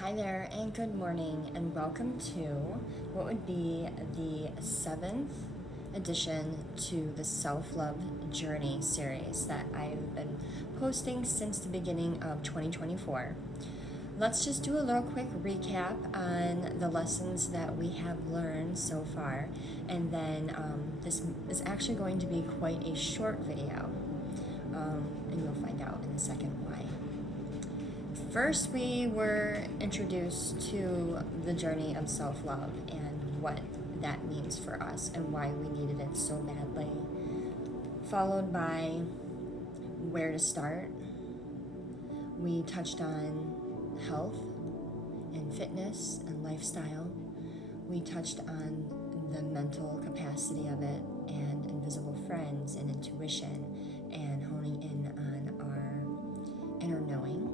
Hi there, and good morning, and welcome to what would be the 7th edition to the Self-Love Journey series that I've been posting since the beginning of 2024. Let's just do a little quick recap on the lessons that we have learned so far, and then this is actually going to be quite a short video, and you'll find out in a second why. First, we were introduced to the journey of self-love and what that means for us and why we needed it so badly, followed by where to start. We touched on health and fitness and lifestyle. We touched on the mental capacity of it and invisible friends and intuition and honing in on our inner knowing.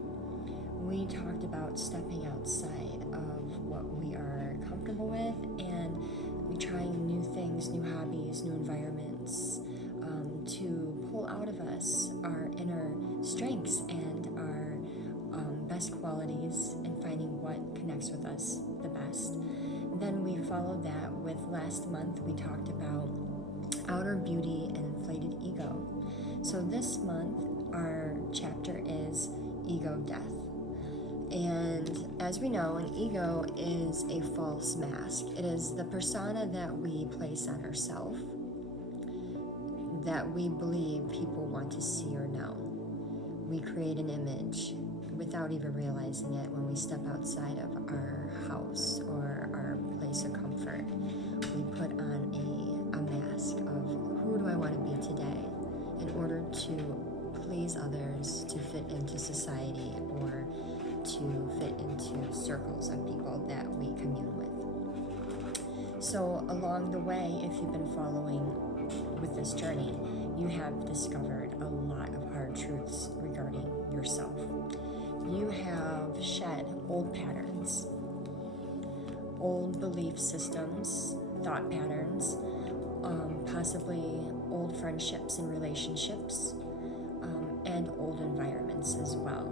We talked about stepping outside of what we are comfortable with and trying new things, new hobbies, new environments, to pull out of us our inner strengths and our best qualities and finding what connects with us the best. Then we followed that with last month we talked about outer beauty and inflated ego. So this month our chapter is ego death. And as we know, an ego is a false mask. It is the persona that we place on ourselves that we believe people want to see or know. We create an image without even realizing it when we step outside of our house or our place of comfort. We put on a mask of who do I want to be today in order to please others, to fit into society, or to fit into circles of people that we commune with. So along the way, if you've been following with this journey, you have discovered a lot of hard truths regarding yourself. You have shed old patterns, old belief systems, thought patterns, possibly old friendships and relationships, and old environments as well.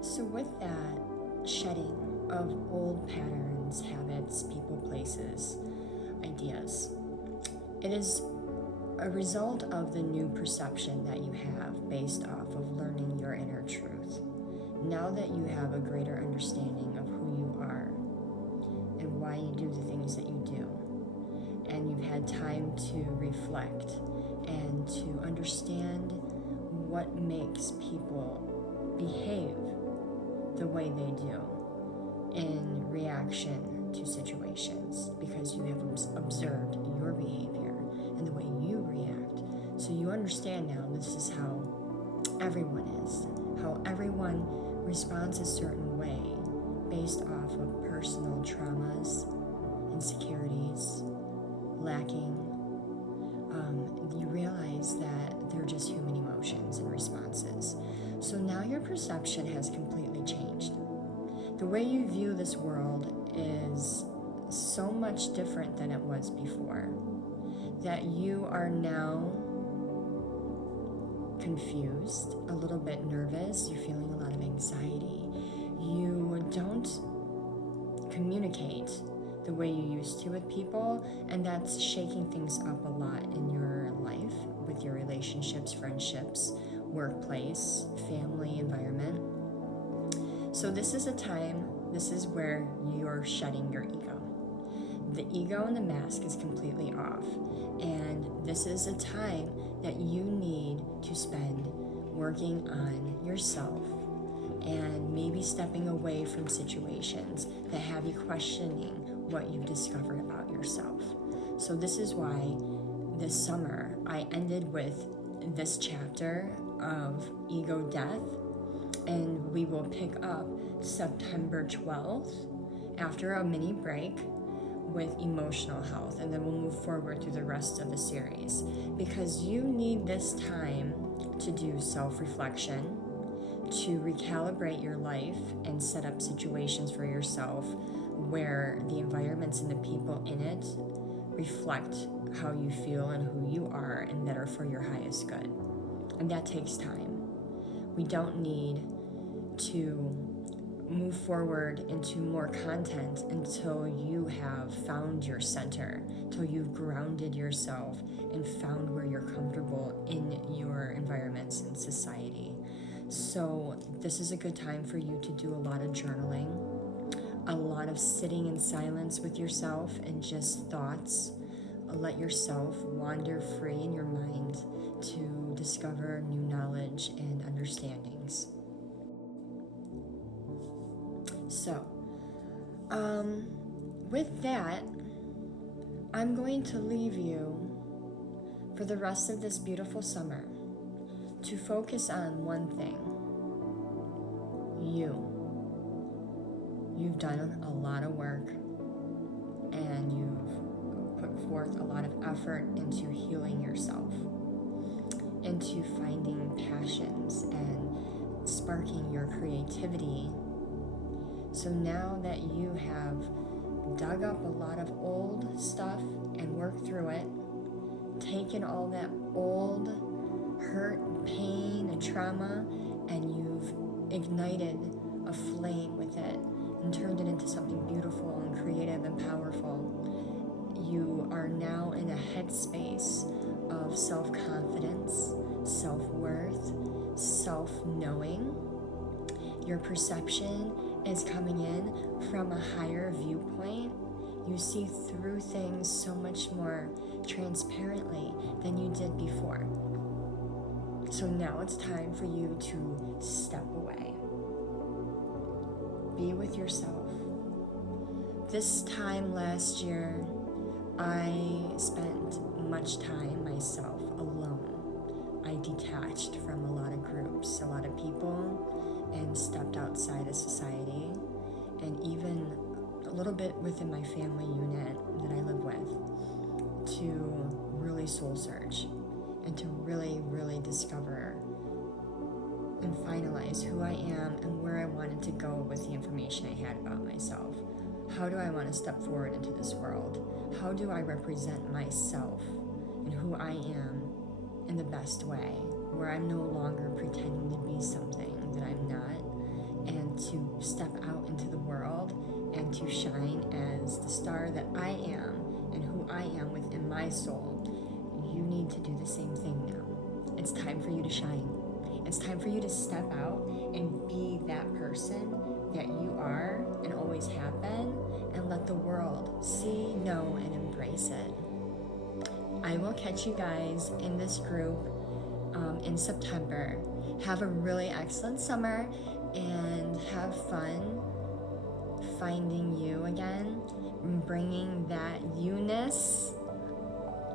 So with that shedding of old patterns, habits, people, places, ideas, it is a result of the new perception that you have based off of learning your inner truth. Now that you have a greater understanding of who you are and why you do the things that you do, and you've had time to reflect and to understand what makes people behave the way they do in reaction to situations, because you have observed your behavior and the way you react. So you understand now this is how everyone is, how everyone responds a certain way based off of personal traumas, insecurities, lacking. You realize that they're just human emotions and responses. So now your perception has completely changed. The way you view this world is so much different than it was before, that you are now confused, a little bit nervous, you're feeling a lot of anxiety. You don't communicate the way you used to with people, and that's shaking things up a lot in your life with your relationships, friendships, workplace, family, environment. So this is a time, this is where you're shedding your ego. The ego and the mask is completely off, and this is a time that you need to spend working on yourself and maybe stepping away from situations that have you questioning what you've discovered about yourself. So this is why this summer I ended with this chapter of ego death, and we will pick up September 12th after a mini break with emotional health, and then we'll move forward through the rest of the series, because you need this time to do self-reflection, to recalibrate your life and set up situations for yourself where the environments and the people in it reflect how you feel and who you are, and that are for your highest good. And that takes time. We don't need to move forward into more content until you have found your center, until you've grounded yourself and found where you're comfortable in your environments and society. So this is a good time for you to do a lot of journaling, a lot of sitting in silence with yourself and just thoughts. Let yourself wander free in your mind to discover new knowledge and understandings. So, with that, I'm going to leave you for the rest of this beautiful summer to focus on one thing. You've done a lot of work and you've put forth a lot of effort into healing yourself, into finding passions and sparking your creativity. So now that you have dug up a lot of old stuff and worked through it, taken all that old hurt, pain, and trauma, and you've ignited a flame with it and turned it into something beautiful and creative and powerful, you are now in a headspace of self-confidence, self-worth, self-knowing. Your perception is coming in from a higher viewpoint. You see through things so much more transparently than you did before. So now it's time for you to step away. Be with yourself. This time last year, I spent much time myself alone. I detached from a lot of groups, a lot of people, and stepped outside of society, and even a little bit within my family unit that I live with, to really soul search and to really, really discover and finalize who I am and where I wanted to go with the information I had about myself. How do I want to step forward into this world? How do I represent myself and who I am in the best way, where I'm no longer pretending to be something that I'm not, and to step out into the world and to shine as the star that I am and who I am within my soul. You need to do the same thing now. It's time for you to shine. It's time for you to step out and be that person that you are and always have been, and let the world see, know, and embrace it. I will catch you guys in this group in September. Have a really excellent summer and have fun finding you again, and bringing that you-ness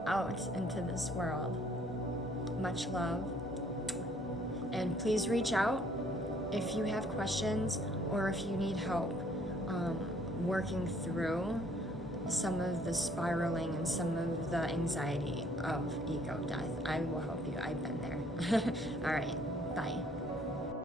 out into this world. Much love. And please reach out if you have questions or if you need help working through some of the spiraling and some of the anxiety of ego death. I will help you. I've been there. All right. Bye.